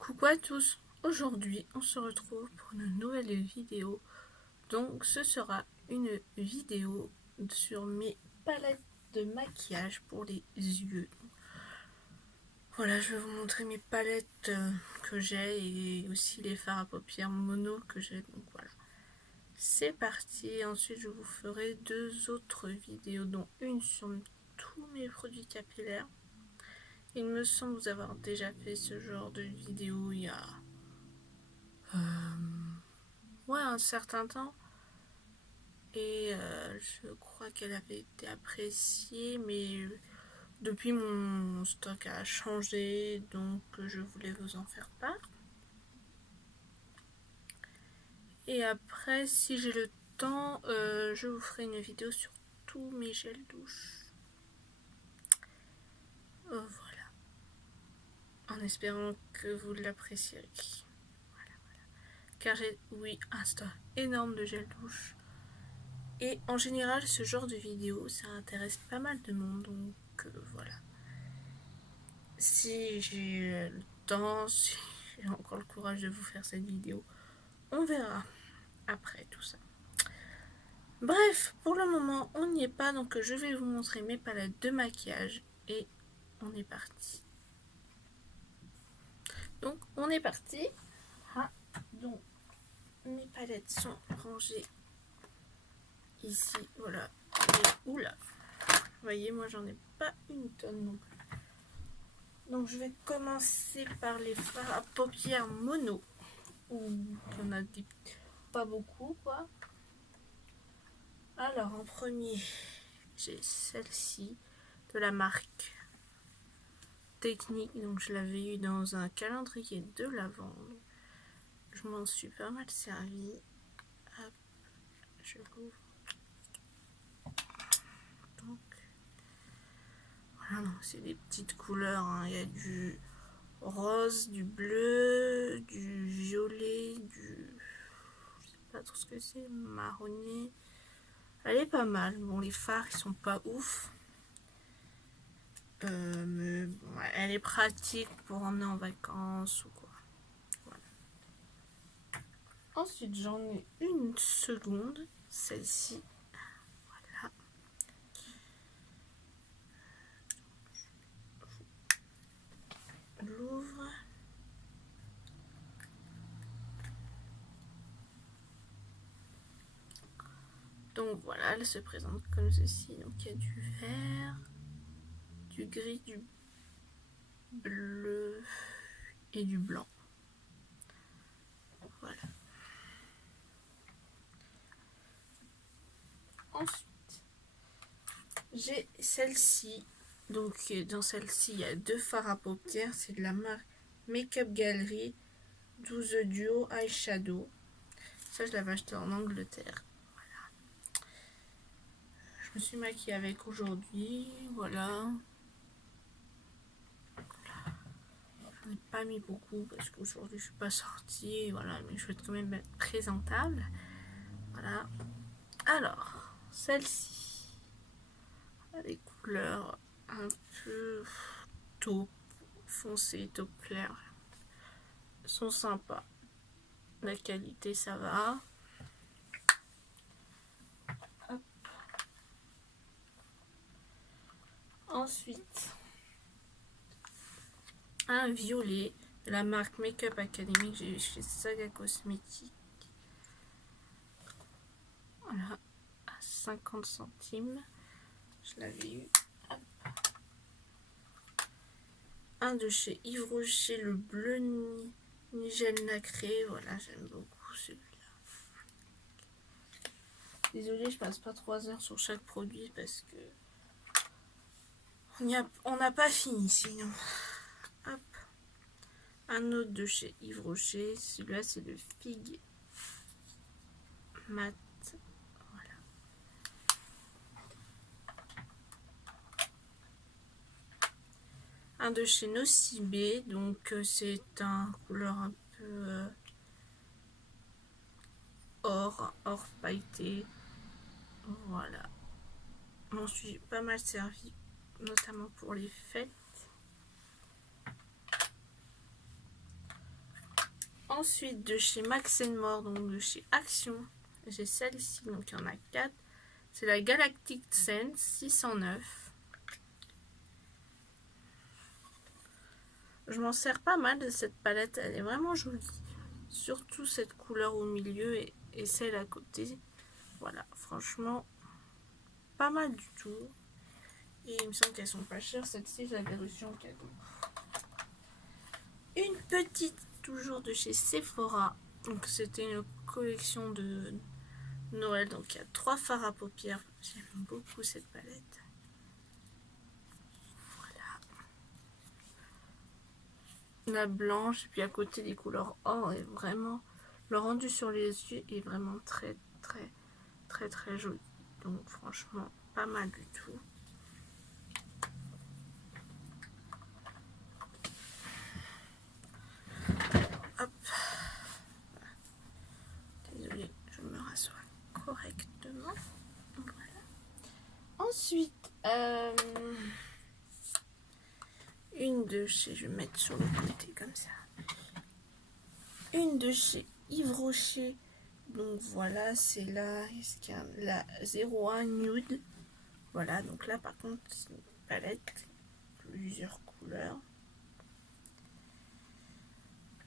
Coucou à tous, aujourd'hui on se retrouve pour une nouvelle vidéo. Donc ce sera une vidéo sur mes palettes de maquillage pour les yeux. Voilà, je vais vous montrer mes palettes que j'ai et aussi les fards à paupières mono que j'ai. Donc voilà, c'est parti. Ensuite je vous ferai deux autres vidéos, dont une sur tous mes produits capillaires. Il me semble vous avoir déjà fait ce genre de vidéo il y a un certain temps, et je crois qu'elle avait été appréciée, mais depuis mon stock a changé, donc je voulais vous en faire part. Et après, si j'ai le temps, je vous ferai une vidéo sur tous mes gels douche. Voilà, en espérant que vous l'apprécierez. Voilà. Car j'ai, un stock énorme de gel douche. Et en général, ce genre de vidéo, ça intéresse pas mal de monde, donc voilà. Si j'ai le temps, si j'ai encore le courage de vous faire cette vidéo, on verra après tout ça. Bref, pour le moment, on n'y est pas, donc je vais vous montrer mes palettes de maquillage et on est parti. Donc, on est parti. Donc, mes palettes sont rangées ici, voilà. Et oula, vous voyez, moi j'en ai pas une tonne non plus. Donc je vais commencer par les fards à paupières mono. Il y en a pas beaucoup quoi. Alors en premier, j'ai celle-ci de la marque Technique. Donc je l'avais eu dans un calendrier de lavande. Je m'en suis pas mal servi. Hop, je l'ouvre. Donc voilà, c'est des petites couleurs, hein. Il y a du rose, du bleu, du violet, je sais pas trop ce que c'est, marronnier. Elle est pas mal. Bon, les fards ils sont pas ouf, mais bon, elle est pratique pour emmener en vacances ou quoi. Voilà. Ensuite j'en ai une seconde, celle-ci. Voilà. L'ouvre. Donc voilà, elle se présente comme ceci. Donc il y a du vert, du gris, du bleu et du blanc. Voilà. Ensuite, j'ai celle-ci. Donc dans celle-ci, il y a deux fards à paupières. C'est de la marque Makeup Gallery 12 Duo Eyeshadow. Ça, je l'avais acheté en Angleterre. Voilà. Je me suis maquillée avec aujourd'hui. Voilà. Je n'ai pas mis beaucoup parce qu'aujourd'hui, je suis pas sortie. Voilà, mais je vais quand même être présentable. Voilà. Alors, celle-ci. Les couleurs un peu taupe foncé, taupe clair, sont sympas. La qualité ça va. Hop. Ensuite un violet de la marque Makeup Academy que j'ai eu chez Saga Cosmétiques. Voilà, à 50 centimes. Je l'avais eu. Hop. Un de chez Yves Rocher, le bleu Nigel nacré. Voilà, j'aime beaucoup celui-là. Désolée, je passe pas 3 heures sur chaque produit parce que on n'a pas fini sinon. Hop. Un autre de chez Yves Rocher. Celui-là, c'est le Figue Mat. Voilà. Un de chez Nocibé. Donc, c'est un couleur un peu or pailleté. Voilà. Je m'en suis pas mal servi, notamment pour les fêtes. Ensuite, de chez Max More, donc de chez Action, j'ai celle-ci, donc il y en a 4. C'est la Galactic Sense 609. Je m'en sers pas mal de cette palette, elle est vraiment jolie. Surtout cette couleur au milieu et celle à côté. Voilà, franchement, pas mal du tout. Et il me semble qu'elles sont pas chères. Celle-ci, je l'avais reçue en cadeau. Une petite, toujours de chez Sephora. Donc c'était une collection de Noël. Donc il y a 3 fards à paupières. J'aime beaucoup cette palette. Voilà. La blanche et puis à côté les couleurs or est vraiment... Le rendu sur les yeux est vraiment très joli. Donc franchement, pas mal du tout. Hop. Désolée, je me rassois correctement. Voilà. Ensuite, une de chez, je vais mettre sur le côté comme ça. Une de chez Yves Rocher. Donc voilà, c'est là, est-ce qu'il y a la 01 Nude. Voilà, donc là par contre, c'est une palette, plusieurs couleurs.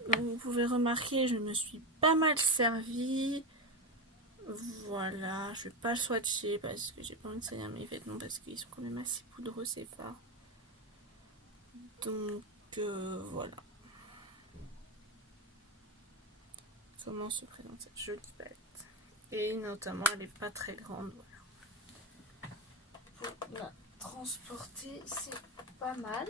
Donc vous pouvez remarquer, je me suis pas mal servie. Voilà, je vais pas le swatcher parce que j'ai pas envie de salir mes vêtements parce qu'ils sont quand même assez poudreux ces fards. Donc voilà. Comment se présente cette jolie palette. Et notamment, elle est pas très grande. Voilà. Pour la transporter, c'est pas mal.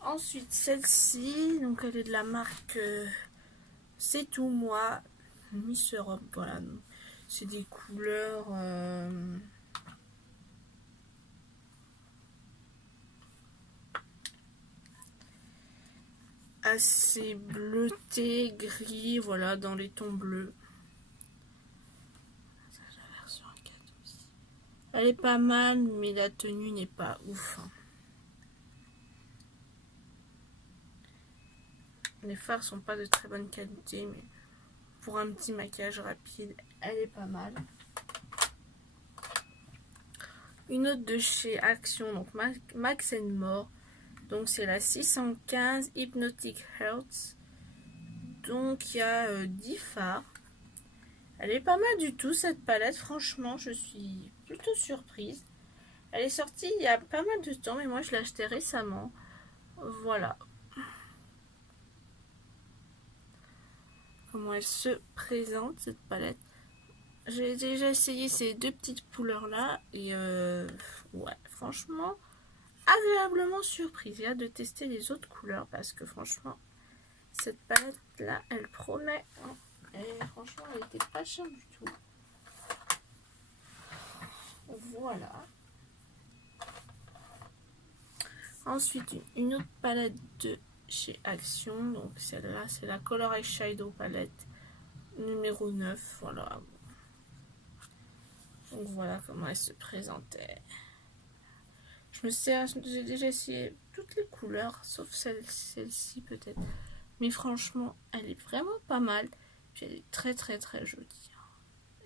Ensuite, celle-ci, donc elle est de la marque C'est tout moi, Miss Europe. Voilà, c'est des couleurs assez bleuté, gris, voilà, dans les tons bleus. Ça, j'ai la version en 4 aussi. Elle est pas mal, mais la tenue n'est pas ouf. Les fards sont pas de très bonne qualité, mais pour un petit maquillage rapide, elle est pas mal. Une autre de chez Action, donc Max More. Donc c'est la 615 Hypnotic Hearts. Donc il y a 10 fards. Elle est pas mal du tout cette palette, franchement je suis plutôt surprise. Elle est sortie il y a pas mal de temps, mais moi je l'ai achetée récemment. Voilà. Comment elle se présente cette palette. J'ai déjà essayé ces deux petites couleurs là et ouais, franchement agréablement surprise. J'ai hâte de tester les autres couleurs parce que franchement cette palette là elle promet. Hein. Et franchement elle était pas chère du tout. Voilà. Ensuite une autre palette de chez Action. Donc celle-là c'est la Color Eyeshadow palette numéro 9. Voilà. Donc voilà comment elle se présentait. J'ai déjà essayé toutes les couleurs, sauf celle-ci peut-être. Mais franchement, elle est vraiment pas mal. Puis elle est très jolie.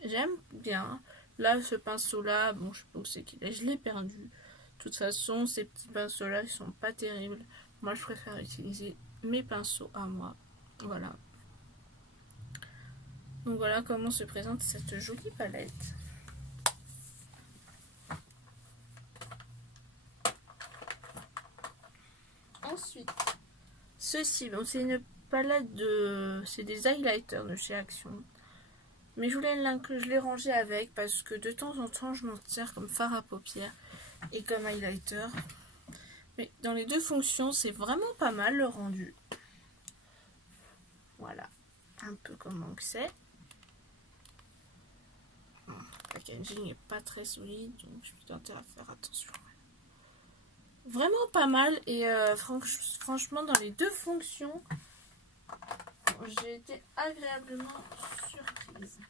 J'aime bien. Là, ce pinceau-là, bon, je pense qu'il est, je l'ai perdu. De toute façon, ces petits pinceaux-là, ils sont pas terribles. Moi, je préfère utiliser mes pinceaux à moi. Voilà. Donc voilà comment se présente cette jolie palette. Ensuite, ceci, bon, c'est une palette de... C'est des highlighters de chez Action. Mais je voulais que je l'ai rangé avec parce que de temps en temps, je m'en sers comme fard à paupières et comme highlighter. Mais dans les deux fonctions, c'est vraiment pas mal le rendu. Voilà, un peu comment que c'est. Le packaging n'est pas très solide, donc je vais tenter à faire attention. Vraiment pas mal et franchement, dans les deux fonctions, j'ai été agréablement surprise.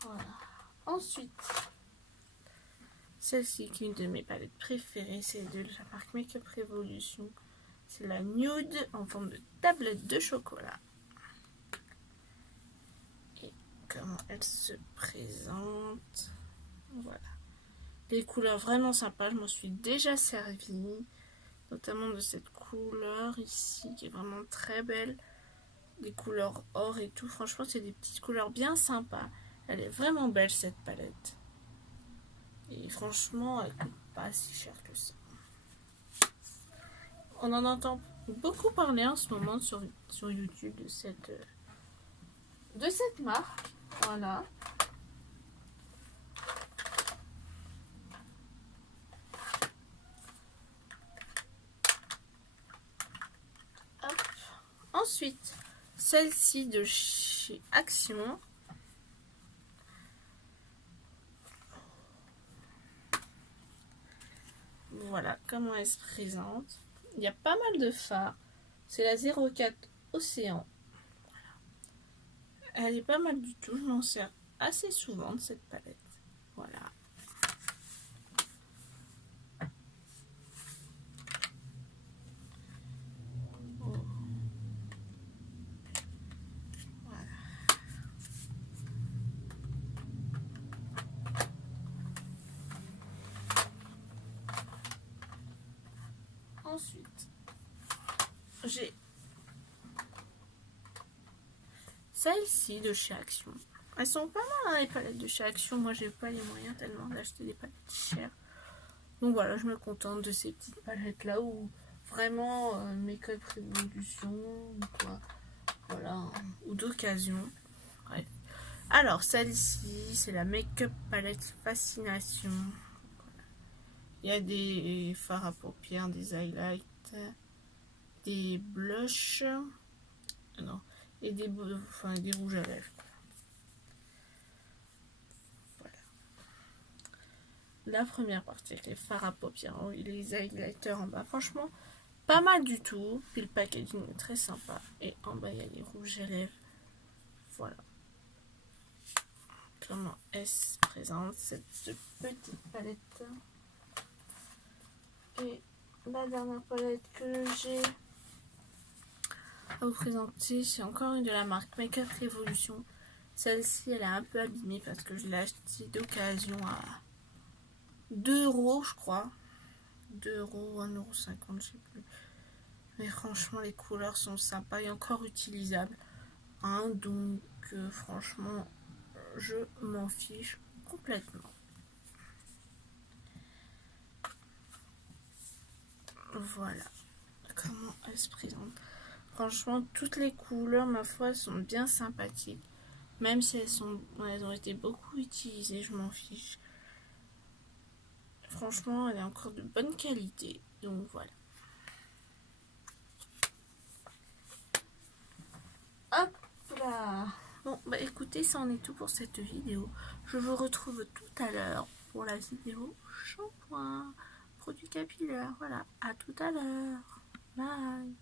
Voilà. Ensuite, celle-ci qui est une de mes palettes préférées, c'est de la marque Makeup Revolution. C'est la nude en forme de tablette de chocolat. Et comment elle se présente. Voilà. Les couleurs vraiment sympas, je m'en suis déjà servie. Notamment de cette couleur ici qui est vraiment très belle. Des couleurs or et tout. Franchement, c'est des petites couleurs bien sympas. Elle est vraiment belle cette palette. Et franchement, elle coûte pas si cher que ça. On en entend beaucoup parler en ce moment sur YouTube de cette marque. Voilà. Hop. Ensuite, celle-ci de chez Action. Voilà comment elle se présente. Il y a pas mal de fards. C'est la 04 Océan. Voilà. Elle est pas mal du tout. Je m'en sers assez souvent de cette palette. Voilà. Oh. Voilà. Ensuite, j'ai celle-ci de chez Action. Elles sont pas mal, hein, les palettes de chez Action. Moi, j'ai pas les moyens tellement d'acheter des palettes chères. Donc voilà, je me contente de ces petites palettes là où vraiment Make-up Révolution ou quoi. Voilà, ou d'occasion. Bref. Alors, celle-ci, c'est la Make-up Palette Fascination. Voilà. Il y a des fards à paupières, des highlights, des blushs, non, et des rouges à lèvres. Voilà. La première partie avec les fards à paupières et les highlighters en bas, franchement, pas mal du tout. Puis le packaging est très sympa. Et en bas, il y a les rouges à lèvres. Voilà. Comment elle se présente, cette petite palette. Et la dernière palette que j'ai à vous présenter, c'est encore une de la marque Make-up Révolution. Celle-ci, elle est un peu abîmée parce que je l'ai achetée d'occasion à 2 €, je crois. 2 €, 1,50 €, je sais plus. Mais franchement, les couleurs sont sympas et encore utilisables. Hein, donc, franchement, je m'en fiche complètement. Voilà comment elle se présente. Franchement, toutes les couleurs, ma foi, sont bien sympathiques. Même si elles ont été beaucoup utilisées, je m'en fiche. Franchement, elle est encore de bonne qualité. Donc voilà. Hop là. Bon, bah écoutez, ça en est tout pour cette vidéo. Je vous retrouve tout à l'heure pour la vidéo shampoing, produit capillaire. Voilà, à tout à l'heure. Bye.